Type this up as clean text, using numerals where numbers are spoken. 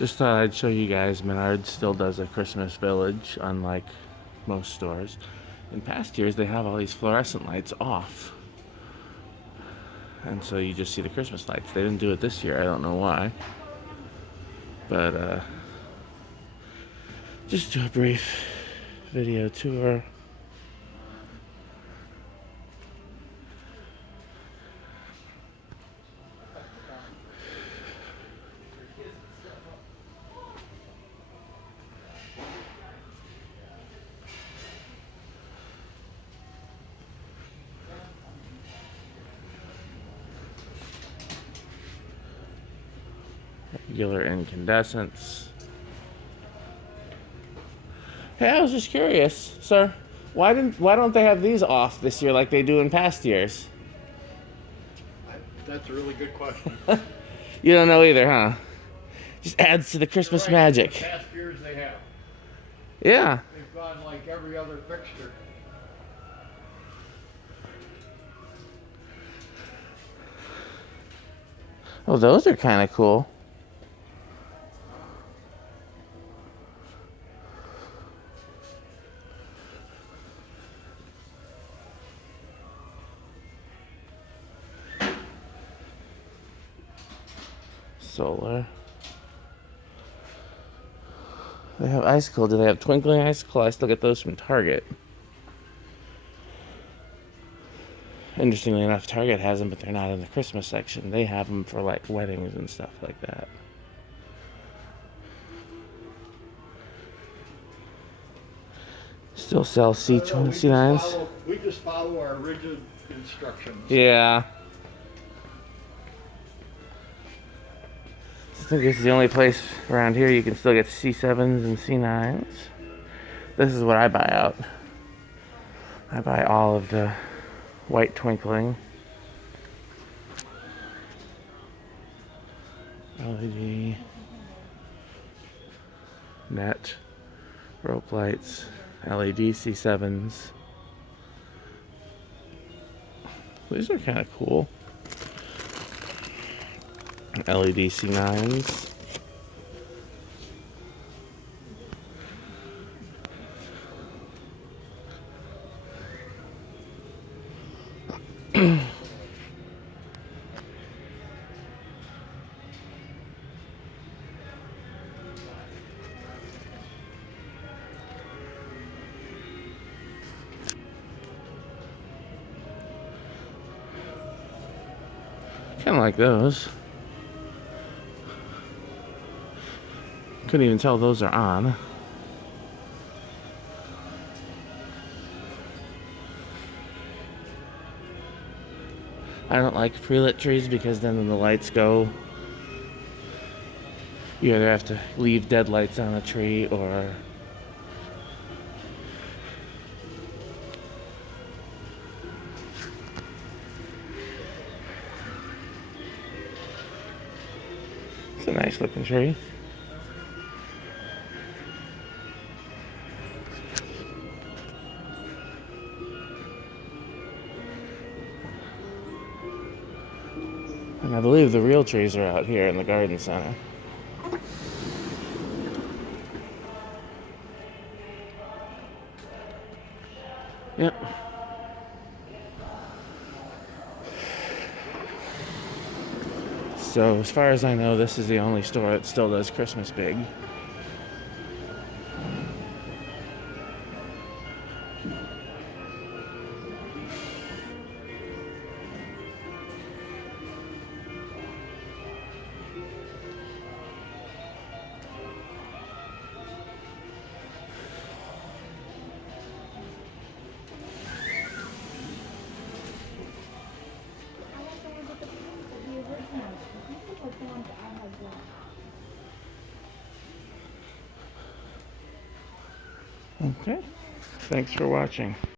Just thought I'd show you guys Menards still does a Christmas village, unlike most stores. In past years, they have all these fluorescent lights off. And so you just see the Christmas lights. They didn't do it this year. I don't know why. But, just do a brief video tour. Regular incandescents. Hey, I was just curious, sir. Why don't they have these off this year like they do in past years? That's a really good question. You don't know either, huh? Just adds to the Christmas magic. In past years they have. Yeah. They've gone like every other fixture. Oh, those are kind of cool. Solar. They have icicle. Do they have twinkling icicle? I still get those from Target. Interestingly enough, Target has them, but they're not in the Christmas section. They have them for like weddings and stuff like that. Still sell C9s. We just follow our rigid instructions. Yeah. I think this is the only place around here you can still get C7s and C9s. This is what I buy out. I buy all of the white twinkling. LED. Net. Rope lights. LED C7s. These are kind of cool. LED C9s. Kind of like those. Couldn't even tell those are on. I don't like pre-lit trees because then when the lights go, you either have to leave dead lights on a tree or it's a nice looking tree. And I believe the real trees are out here in the garden center. Yep. So as far as I know, this is the only store that still does Christmas big. Okay, thanks for watching.